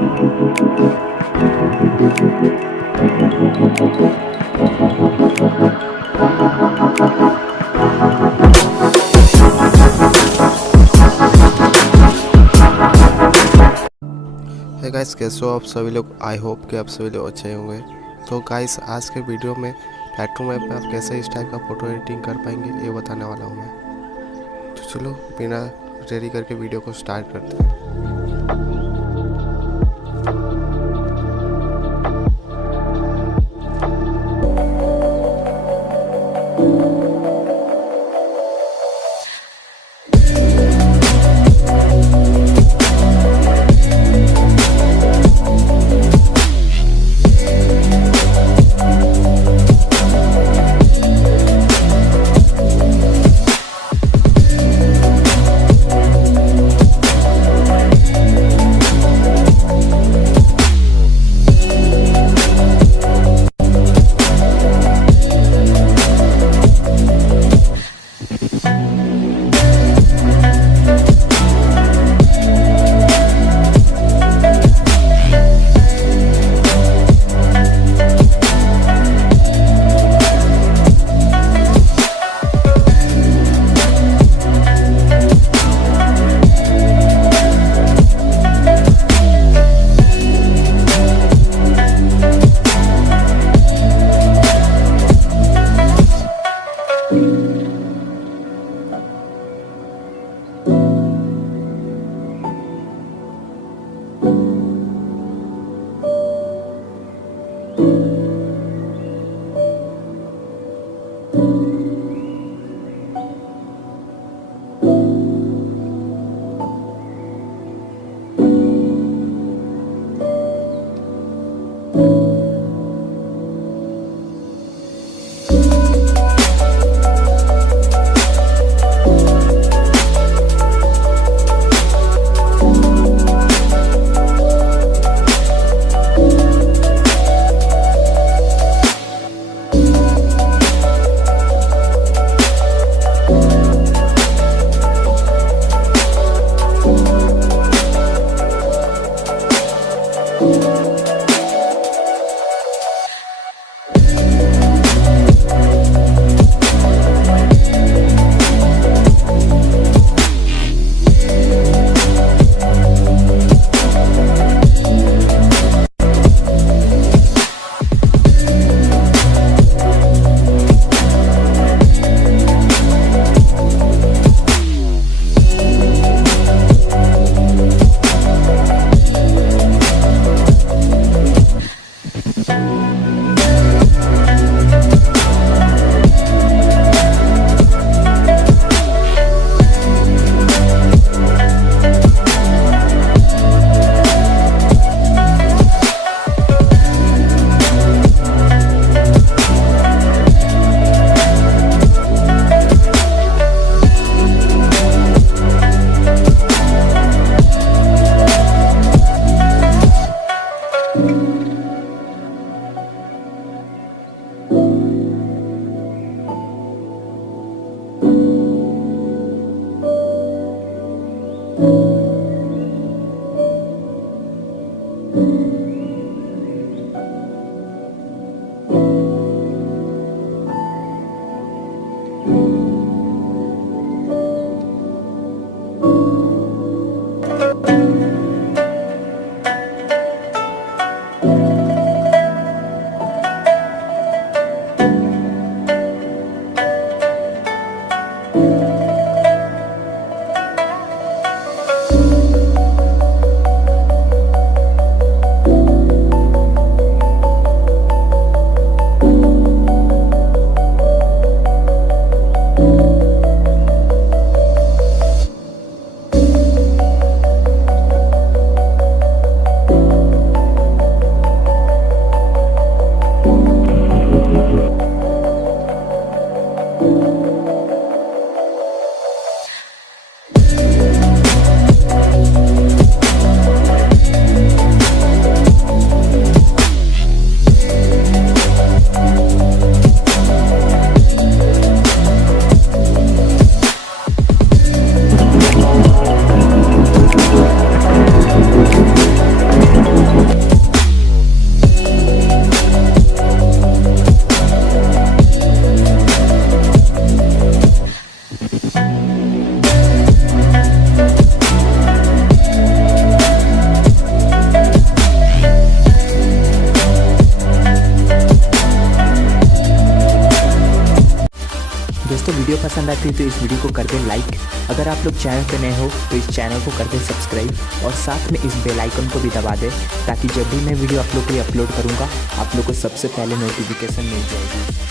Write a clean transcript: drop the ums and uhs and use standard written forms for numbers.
है गाइस, कैसे हो आप सभी लोग। आई होप कि आप सभी लोग अच्छे होंगे। तो गाइस, आज के वीडियो में लाइटरूम ऐप में आप कैसे इस टाइप का फ़ोटो एडिटिंग कर पाएंगे ये बताने वाला हूँ मैं। तो चलो बिना देरी करके वीडियो को स्टार्ट करते हैं। वीडियो पसंद आती है तो इस वीडियो को कर दें लाइक। अगर आप लोग चैनल पे नए हो तो इस चैनल को कर दें सब्सक्राइब और साथ में इस बेल आइकन को भी दबा दें, ताकि जब भी मैं वीडियो आप लोग के लिए अपलोड करूँगा आप लोग को सबसे पहले नोटिफिकेशन मिल जाएगी।